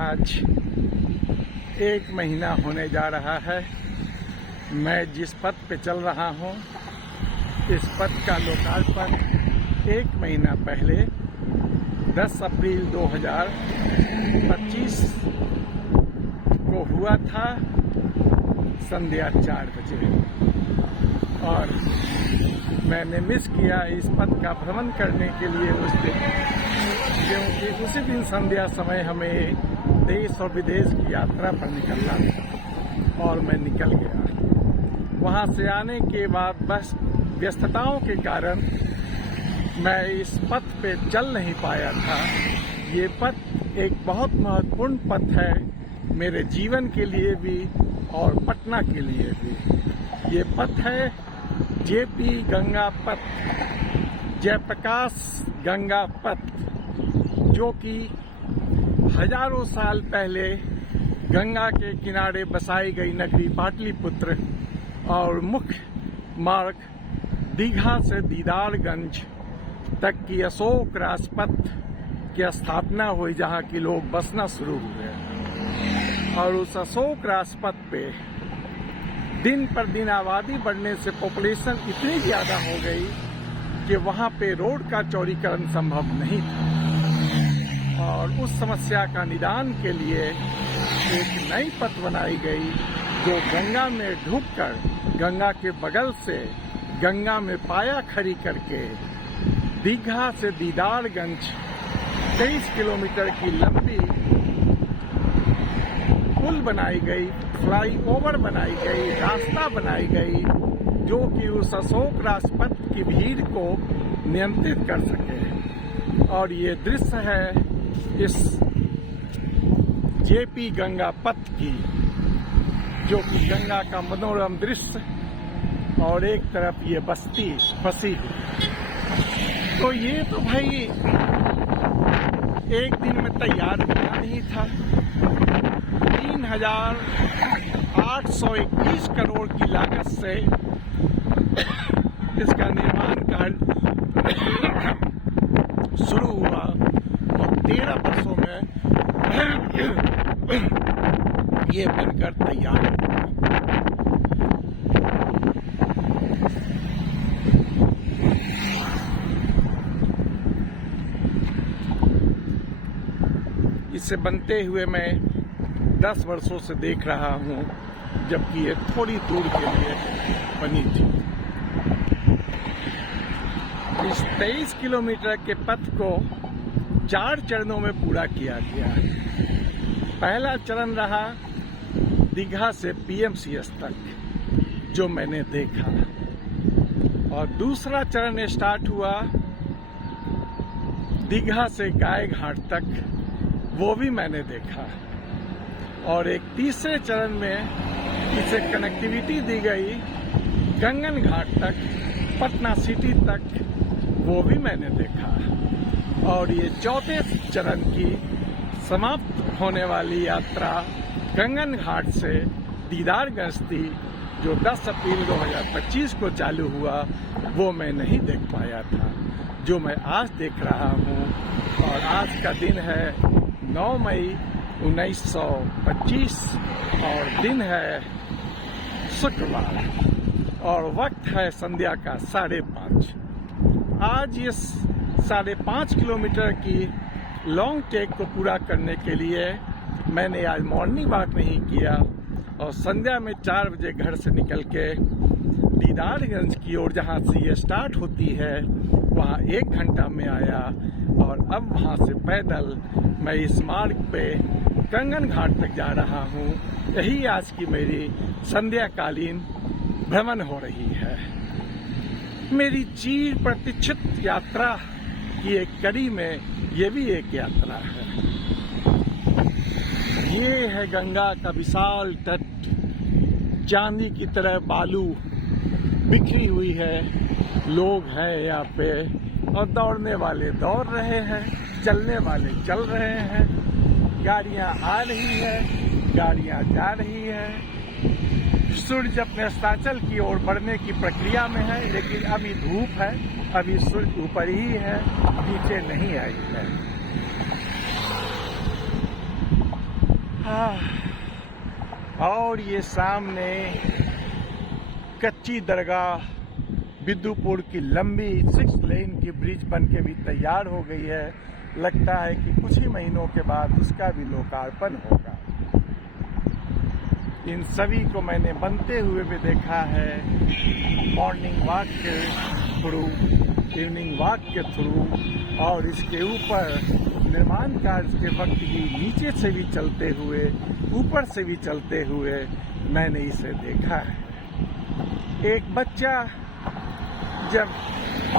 आज 1 महीना होने जा रहा है। मैं जिस पथ पे चल रहा हूँ, इस पथ का लोकार्पण 1 महीना पहले 10 अप्रैल 2025 को हुआ था, संध्या 4 बजे। और मैंने मिस किया इस पथ का भ्रमण करने के लिए उस दिन, क्योंकि उसी दिन संध्या समय हमें देश और विदेश की यात्रा पर निकलना था और मैं निकल गया। वहां से आने के बाद बस व्यस्तताओं के कारण मैं इस पथ पे चल नहीं पाया था। ये पथ एक बहुत महत्वपूर्ण पथ है मेरे जीवन के लिए भी और पटना के लिए भी। ये पथ है जेपी गंगा पथ, जयप्रकाश गंगा पथ, जो कि हजारों साल पहले गंगा के किनारे बसाई गई नगरी पाटलिपुत्र और मुख्य मार्ग दीघा से दीदारगंज तक की अशोक राजपथ की स्थापना हुई, जहां की लोग बसना शुरू हुए। और उस अशोक राजपथ पे दिन पर दिन आबादी बढ़ने से पॉपुलेशन इतनी ज्यादा हो गई कि वहां पे रोड का चौड़ीकरण संभव नहीं था। और उस समस्या का निदान के लिए एक नई पथ बनाई गई, जो गंगा में ढुककर गंगा के बगल से गंगा में पाया खड़ी करके दीघा से दीदारगंज 23 किलोमीटर की लंबी पुल बनाई गई, फ्लाईओवर बनाई गई, रास्ता बनाई गई, जो कि उस अशोक राजपथ की भीड़ को नियंत्रित कर सके। और ये दृश्य है इस जेपी गंगा पथ की, जो कि गंगा का मनोरम दृश्य, और एक तरफ ये बस्ती फंसी हुई। तो ये तो भाई एक दिन में तैयार हुआ नहीं था। 3,821 करोड़ की लागत से इसका निर्माण कार्य शुरू हुआ और 13 वर्षों में ये बनकर तैयार हुआ। इसे बनते हुए मैं 10 वर्षों से देख रहा हूं, जबकि ये थोड़ी दूर के लिए बनी थी। इस 23 किलोमीटर के पथ को 4 चरणों में पूरा किया गया। पहला चरण रहा दीघा से पीएमसीएस तक, जो मैंने देखा, और दूसरा चरण स्टार्ट हुआ दीघा से गाय घाट तक, वो भी मैंने देखा। और एक तीसरे चरण में इसे कनेक्टिविटी दी गई गंगन घाट तक, पटना सिटी तक, वो भी मैंने देखा। और ये चौथे चरण की समाप्त होने वाली यात्रा गंगन घाट से दीदारगंज थी, जो 10 अप्रैल 2025 को चालू हुआ, वो मैं नहीं देख पाया था, जो मैं आज देख रहा हूँ। और आज का दिन है 9 मई 1925 और दिन है शुक्रवार और वक्त है संध्या का 5:30। आज इस 5.5 किलोमीटर की लॉन्ग टेक को पूरा करने के लिए मैंने आज मॉर्निंग वॉक नहीं किया और संध्या में 4 बजे घर से निकल के दीदारगंज की ओर, जहाँ से ये स्टार्ट होती है, वहाँ 1 घंटा में आया। और अब वहाँ से पैदल मैं इस मार्ग पे गंगन घाट तक जा रहा हूँ। यही आज की मेरी संध्याकालीन भ्रमण हो रही है। मेरी चिर प्रतीक्षित यात्रा की एक कड़ी में ये भी एक यात्रा है। ये है गंगा का विशाल तट, चांदी की तरह बालू बिखरी हुई है। लोग हैं यहाँ पे, और दौड़ने वाले दौड़ रहे हैं, चलने वाले चल रहे हैं, गाड़ियां आ रही है, गाड़ियां जा रही है। सूरज अपने अस्ताचल की ओर बढ़ने की प्रक्रिया में है, लेकिन अभी धूप है, अभी सूरज ऊपर ही है, नीचे नहीं आई है। और ये सामने कच्ची दरगाह बिद्दुपुर की लंबी 6 लेन की ब्रिज बन के भी तैयार हो गई है। लगता है कि कुछ ही महीनों के बाद उसका भी लोकार्पण होगा। इन सभी को मैंने बनते हुए भी देखा है, मॉर्निंग वॉक के थ्रू, इवनिंग वॉक के थ्रू, और इसके ऊपर निर्माण कार्य के वक्त ही नीचे से भी चलते हुए, ऊपर से भी चलते हुए मैंने इसे देखा है। एक बच्चा जब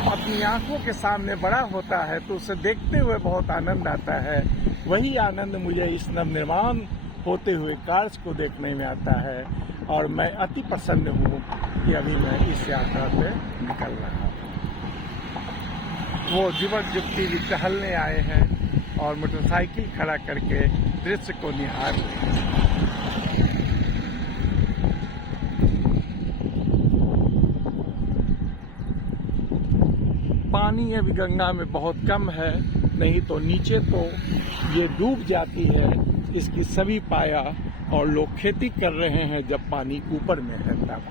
अपनी आंखों के सामने बड़ा होता है तो उसे देखते हुए बहुत आनंद आता है। वही आनंद मुझे इस नवनिर्माण होते हुए कार्य को देखने में आता है, और मैं अति प्रसन्न हूँ कि अभी मैं इस यात्रा पे निकल रहा हूँ। वो युवक युवती भी टहलने आए हैं और मोटरसाइकिल खड़ा करके दृश्य को निहार रहे हैं। पानी अभी गंगा में बहुत कम है, नहीं तो नीचे तो ये डूब जाती है इसकी सभी पाया, और लोग खेती कर रहे हैं जब पानी ऊपर में है तब।